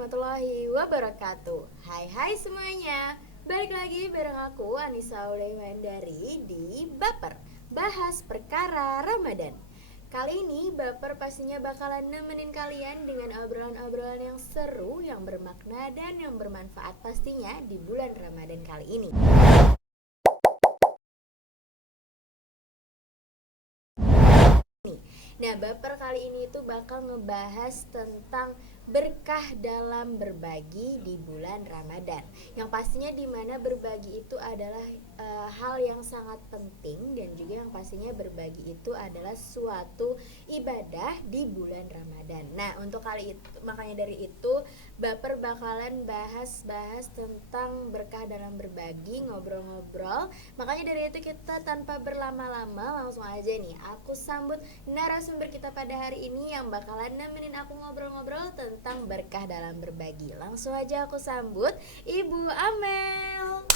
warahmatullahi wabarakatuh. Hai semuanya. Balik lagi bareng aku Anissa Udaimandari di Baper, bahas perkara Ramadan. Kali ini Baper pastinya bakalan nemenin kalian dengan obrolan-obrolan yang seru, yang bermakna dan yang bermanfaat pastinya di bulan Ramadan kali ini. Nah, baper kali ini tuh bakal ngebahas tentang berkah dalam berbagi di bulan Ramadan. Yang pastinya dimana berbagi itu adalah hal yang sangat penting, dan juga yang pastinya berbagi itu adalah suatu ibadah di bulan Ramadan. Nah, untuk kali itu makanya dari itu baper bakalan bahas tentang berkah dalam berbagi, ngobrol-ngobrol. Makanya dari itu kita tanpa berlama-lama langsung aja nih aku sambut narasumber kita pada hari ini yang bakalan nemenin aku ngobrol-ngobrol tentang berkah dalam berbagi. Langsung aja aku sambut Ibu Amel.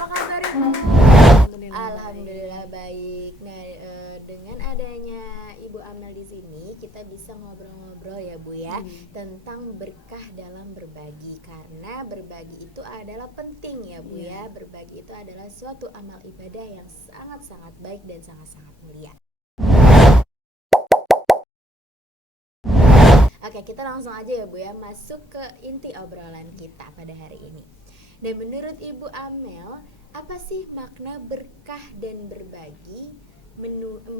Apa kabar Ibu? Alhamdulillah baik. Nah, dengan adanya Ibu Amel di sini, kita bisa ngobrol-ngobrol ya Bu ya, tentang berkah dalam berbagi. Karena berbagi itu adalah penting ya Bu ya. Berbagi itu adalah suatu amal ibadah yang sangat-sangat baik dan sangat-sangat mulia. Oke, kita langsung aja ya Bu ya, masuk ke inti obrolan kita pada hari ini. Dan menurut Ibu Amel, apa sih makna berkah dan berbagi?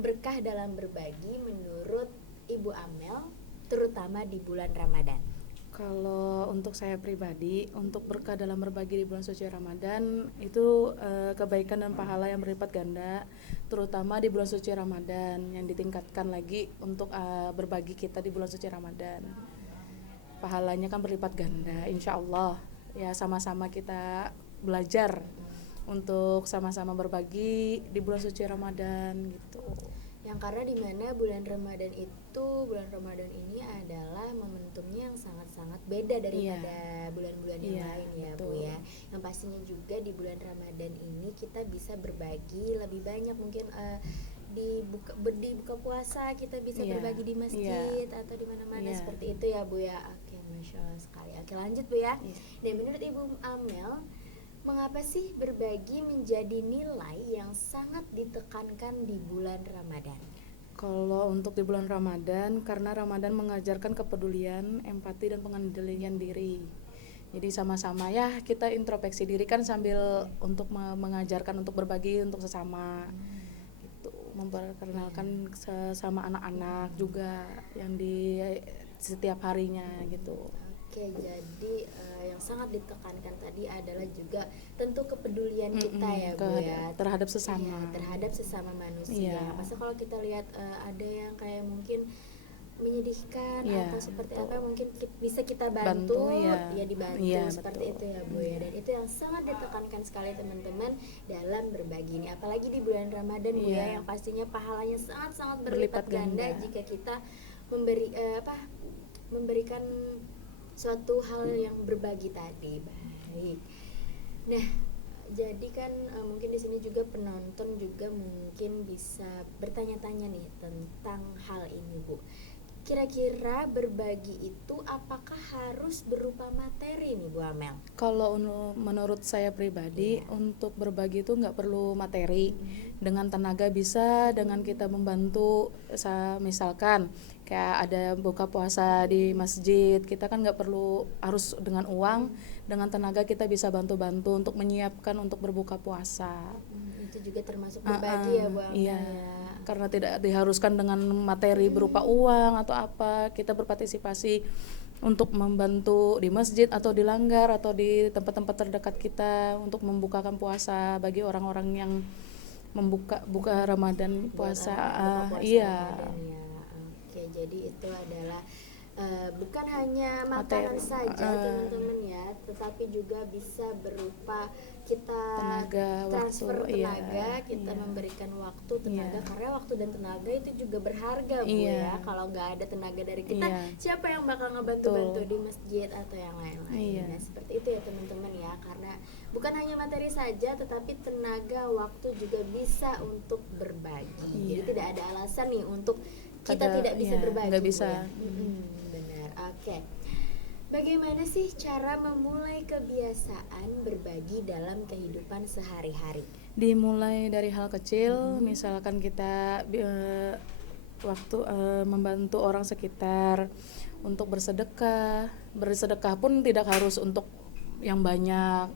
Berkah dalam berbagi menurut Ibu Amel, terutama di bulan Ramadan. Kalau untuk saya pribadi, untuk berkah dalam berbagi di bulan suci Ramadan itu kebaikan dan pahala yang berlipat ganda, terutama di bulan suci Ramadan yang ditingkatkan lagi untuk berbagi kita di bulan suci Ramadan. Pahalanya kan berlipat ganda, insya Allah. Ya sama-sama kita belajar untuk sama-sama berbagi di bulan suci Ramadan gitu. Yang karena dimana bulan Ramadan ini adalah momentumnya yang sangat-sangat beda daripada bulan-bulan yang lain ya betul. Bu ya. Yang pastinya juga di bulan Ramadan ini kita bisa berbagi lebih banyak, mungkin di buka puasa kita bisa berbagi di masjid atau di mana-mana seperti itu ya Bu ya. Oke, Masya Allah sekali. Oke, lanjut Bu ya. Dan menurut Ibu Amel, mengapa sih berbagi menjadi nilai yang sangat ditekankan di bulan Ramadan? Kalau untuk di bulan Ramadan, karena Ramadan mengajarkan kepedulian, empati, dan pengendalian diri. Jadi sama-sama ya kita introspeksi diri kan sambil untuk mengajarkan untuk berbagi untuk sesama. Gitu, memperkenalkan sesama anak-anak juga yang di setiap harinya gitu. Oke, jadi yang sangat ditekankan tadi adalah juga tentu kepedulian kita ya Bu ya, terhadap sesama. Iya, terhadap sesama manusia. Masa kalau kita lihat ada yang kayak mungkin menyedihkan atau seperti apa, mungkin bisa kita bantu ya dibantu seperti itu ya Bu ya. Dan itu yang sangat ditekankan sekali teman-teman dalam berbagi ini, apalagi di bulan Ramadan Bu ya, yang pastinya pahalanya sangat-sangat berlipat ganda jika kita memberikan suatu hal yang berbagi tadi. Baik. Nah, jadi kan mungkin di sini juga penonton juga mungkin bisa bertanya-tanya nih tentang hal ini Bu. Kira-kira berbagi itu apakah harus berupa materi nih Bu Amel? Kalau menurut saya pribadi, untuk berbagi itu nggak perlu materi. Dengan tenaga bisa, dengan kita membantu, misalkan kayak ada buka puasa di masjid, kita kan nggak perlu harus dengan uang, dengan tenaga kita bisa bantu-bantu untuk menyiapkan untuk berbuka puasa. Itu juga termasuk berbagi ya Bu Amel ya. Karena tidak diharuskan dengan materi berupa uang atau apa, kita berpartisipasi untuk membantu di masjid atau di langgar atau di tempat-tempat terdekat kita untuk membukakan puasa bagi orang-orang yang buka Ramadan puasa. Ramadan ya. Oke, jadi itu adalah bukan hanya makanan Materi. saja teman-teman ya, tetapi juga bisa berupa kita Tenaga, transfer waktu, iya, tenaga, kita iya. memberikan waktu, tenaga, Iya. karena waktu dan tenaga itu juga berharga Bu Iya. ya. Kalau nggak ada tenaga dari kita, Iya. siapa yang bakal ngebantu-bantu Betul. di masjid atau yang lain-lain. Iya. Nah, seperti itu ya teman-teman ya, karena bukan hanya materi saja, tetapi tenaga, waktu juga bisa untuk berbagi. Jadi Iya. tidak ada alasan nih untuk kita tidak bisa iya, berbagi nggak Bu bisa. ya. Benar. Oke. Bagaimana sih cara memulai kebiasaan berbagi dalam kehidupan sehari-hari? Dimulai dari hal kecil, misalkan kita waktu membantu orang sekitar untuk bersedekah. Bersedekah pun tidak harus untuk yang banyak.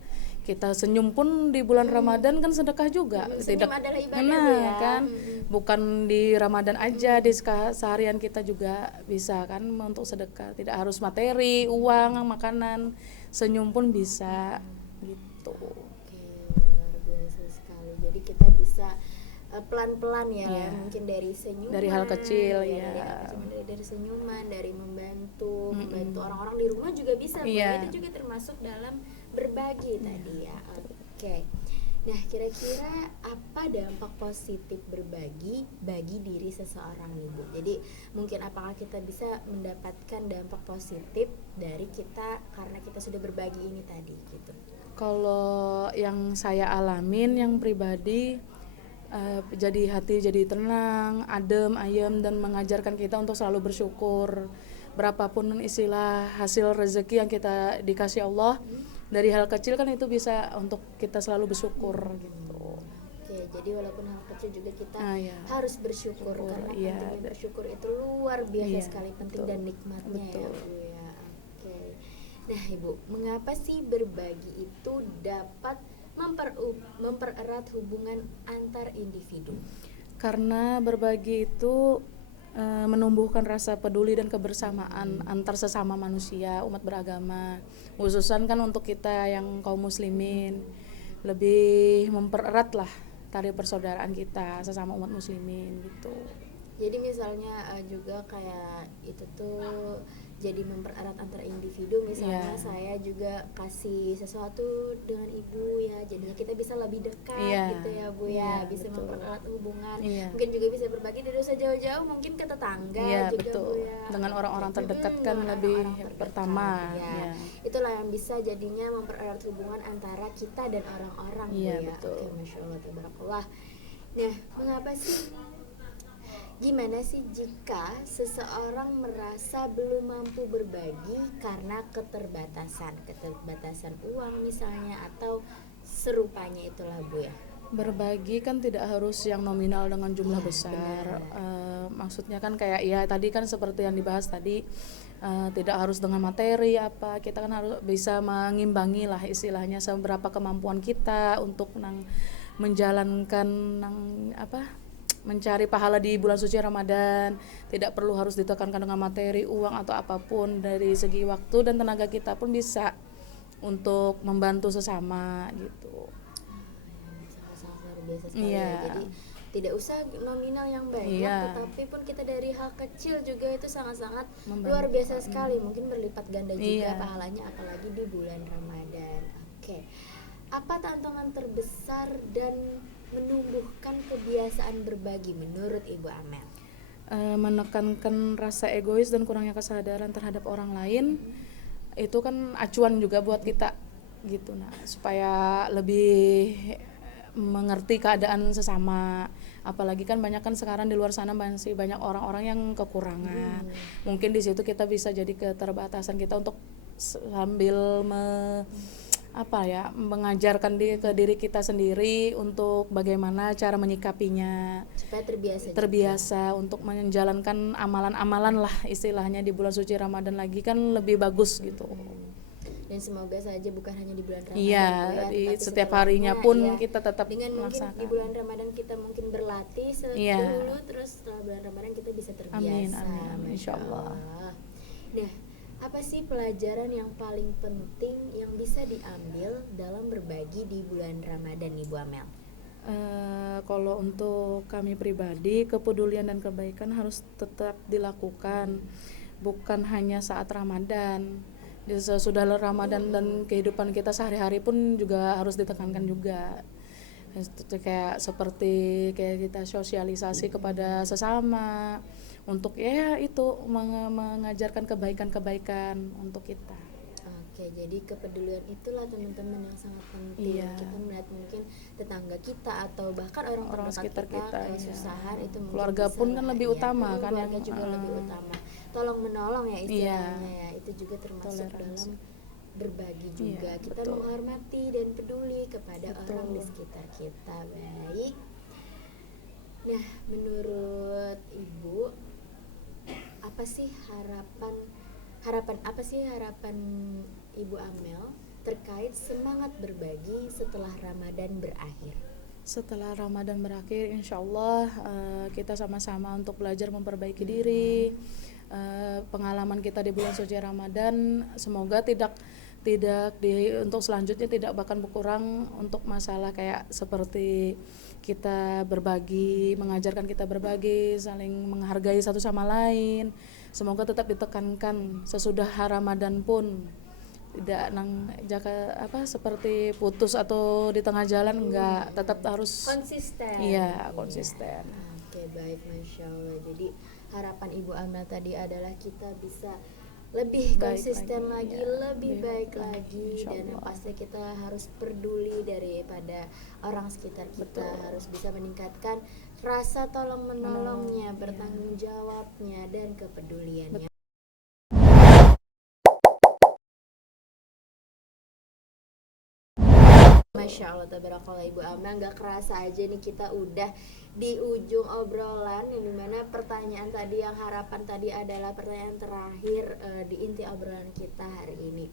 Kita senyum pun di bulan Ramadan kan sedekah juga. Senyum adalah ibadah Nah, Bu ya. kan bukan di Ramadan aja, di seharian kita juga bisa kan untuk sedekah. Tidak harus materi, uang, makanan, senyum pun bisa gitu. Oke, luar biasa sekali. Jadi kita bisa pelan-pelan ya, Iya. mungkin dari senyuman, Dari hal kecil, ya, ya. dari senyuman, dari membantu orang-orang di rumah juga bisa, Bu. Iya. Itu juga termasuk dalam berbagi tadi ya. Oke. Nah, kira-kira apa dampak positif berbagi bagi diri seseorang nih Bu? Jadi mungkin apakah kita bisa mendapatkan dampak positif dari kita karena kita sudah berbagi ini tadi gitu? Kalau yang saya alamin yang pribadi, jadi hati jadi tenang, adem, ayem, dan mengajarkan kita untuk selalu bersyukur. Berapapun istilah hasil rezeki yang kita dikasih Allah, dari hal kecil kan itu bisa untuk kita selalu bersyukur gitu. Oke, jadi walaupun hal kecil juga kita Iya. harus bersyukur, karena iya. pentingnya bersyukur itu luar biasa Iya, sekali penting betul. dan nikmatnya ya Betul. Bu ya. Oke. Nah Ibu, mengapa sih berbagi itu dapat mempererat hubungan antar individu? Karena berbagi itu menumbuhkan rasa peduli dan kebersamaan antar sesama manusia, umat beragama. Khususan kan untuk kita yang kaum muslimin, lebih mempererat lah tali persaudaraan kita sesama umat muslimin gitu. Jadi misalnya juga kayak itu tuh jadi mempererat antar individu, misalnya Iya. saya juga kasih sesuatu dengan ibu ya, jadinya kita bisa lebih dekat Iya. gitu ya Bu ya, Iya, bisa betul. mempererat hubungan. Iya. Mungkin juga bisa berbagi tidak usah jauh-jauh, mungkin ke tetangga Iya, juga betul. Bu ya. Dengan orang-orang terdekat kan dengan lebih orang-orang terdekat, pertama, ya. ya. Itulah yang bisa jadinya mempererat hubungan antara kita dan orang-orang Bu Iya, ya. betul. Oke, Masya Allah, tabarakallah. Nah, mengapa sih gimana sih jika seseorang merasa belum mampu berbagi karena keterbatasan uang misalnya atau serupanya itulah Bu ya? Berbagi kan tidak harus yang nominal dengan jumlah Iya, besar. benar. Maksudnya kan kayak ya tadi kan seperti yang dibahas tadi, tidak harus dengan materi apa, kita kan harus bisa mengimbangi lah istilahnya seberapa kemampuan kita untuk menjalankan mencari pahala di bulan suci Ramadan. Tidak perlu harus ditekankan dengan materi, uang atau apapun. Dari segi waktu dan tenaga kita pun bisa untuk membantu sesama gitu. Sangat-sangat luar biasa sekali Iya. ya. Jadi tidak usah nominal yang banyak, Iya. tetapi pun kita dari hal kecil juga itu sangat-sangat Membantu. luar biasa sekali. Mungkin berlipat ganda juga Iya. pahalanya, apalagi di bulan Ramadan. Oke. Apa tantangan terbesar dan menumbuhkan kebiasaan berbagi menurut Ibu Amel? Menekankan rasa egois dan kurangnya kesadaran terhadap orang lain, itu kan acuan juga buat kita gitu. Nah, supaya lebih mengerti keadaan sesama, apalagi kan banyak kan sekarang di luar sana masih banyak orang-orang yang kekurangan. Mungkin di situ kita bisa jadi keterbatasan kita untuk sambil mengajarkan ke diri kita sendiri untuk bagaimana cara menyikapinya, Supaya terbiasa untuk menjalankan amalan-amalan lah istilahnya di bulan suci Ramadan lagi kan lebih bagus gitu. Dan semoga saja bukan hanya di bulan Ramadan Iya, Bu ya, tapi setiap setelahnya, harinya pun ya, kita tetap dengan mungkin melaksanakan. di bulan Ramadan kita mungkin berlatih Iya. dahulu, terus setelah bulan Ramadan kita bisa terbiasa. Amin, Masya insyaallah. Nah, apa sih pelajaran yang paling penting yang bisa diambil dalam berbagi di bulan Ramadan Ibu Amel? Kalau untuk kami pribadi, kepedulian dan kebaikan harus tetap dilakukan. bukan hanya saat Ramadan. Sudah Ramadan dan kehidupan kita sehari-hari pun juga harus ditekankan juga. Itu kayak seperti kayak kita sosialisasi kepada sesama untuk ya itu mengajarkan kebaikan-kebaikan untuk kita. Oke, jadi kepedulian itulah teman-teman yang sangat penting. Iya. Kita melihat mungkin tetangga kita atau bahkan orang Orang terdekat sekitar kita iya. kesusahan itu mungkin Keluarga bisa pun lah, kan lebih ya. utama kan Keluarga yang juga lebih utama. Tolong menolong ya istilahnya ya. Itu juga termasuk Toleransi. dalam berbagi juga. Iya, Kita betul. menghormati dan peduli kepada Betul. orang di sekitar kita. Baik. Nah, menurut Ibu, apa sih harapan Ibu Amel terkait semangat berbagi setelah Ramadan berakhir? Setelah Ramadan berakhir, insya Allah kita sama-sama untuk belajar memperbaiki diri. Pengalaman kita di bulan suci Ramadan semoga tidak untuk selanjutnya tidak bahkan berkurang untuk masalah kayak seperti kita berbagi, mengajarkan kita berbagi, saling menghargai satu sama lain. Semoga tetap ditekankan sesudah Ramadan pun tidak seperti putus atau di tengah jalan, enggak, tetap harus konsisten. Iya, konsisten. Oke, baik, Masya Allah. Jadi harapan Ibu Amel tadi adalah kita bisa lebih Baik konsisten lagi, lagi, ya. lebih baik lagi, Insya dan yang Allah. pasti kita harus peduli daripada orang sekitar kita. Betul. Harus bisa meningkatkan rasa tolong menolongnya, Menolong, bertanggung jawabnya, dan kepeduliannya. Masya Allah, tabarakallah Ibu Amel. Gak kerasa aja nih kita udah di ujung obrolan, yang dimana pertanyaan tadi, yang harapan tadi adalah pertanyaan terakhir di inti obrolan kita hari ini.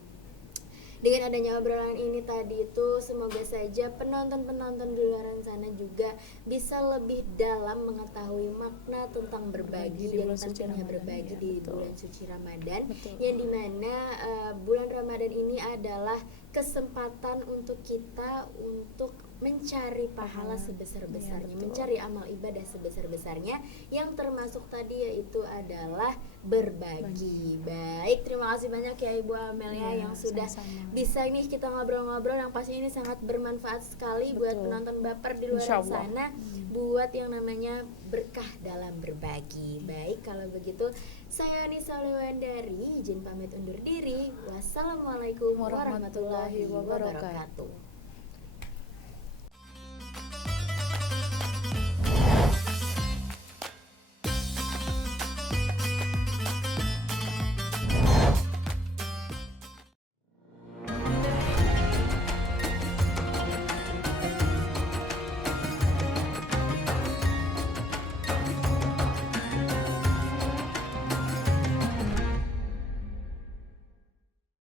Dengan adanya obrolan ini tadi itu, semoga saja penonton-penonton di luar sana juga bisa lebih dalam mengetahui makna tentang berbagi Di dan bulan suci pentingnya Ramadan, berbagi ya, di betul. bulan suci Ramadan. Betul. Yang dimana bulan Ramadan ini adalah kesempatan untuk kita untuk mencari pahala sebesar-besarnya, Iya, betul. mencari amal ibadah sebesar-besarnya, yang termasuk tadi yaitu adalah berbagi. Baik, terima kasih banyak ya Ibu Amelia Iya, yang sudah sama-sama. bisa nih kita ngobrol-ngobrol, yang pasti ini sangat bermanfaat sekali buat Betul. penonton baper di luar Insya Allah. sana, buat yang namanya berkah dalam berbagi. Baik, kalau begitu saya Nisa Lewandari izin pamit undur diri. Wassalamualaikum warahmatullahi wabarakatuh.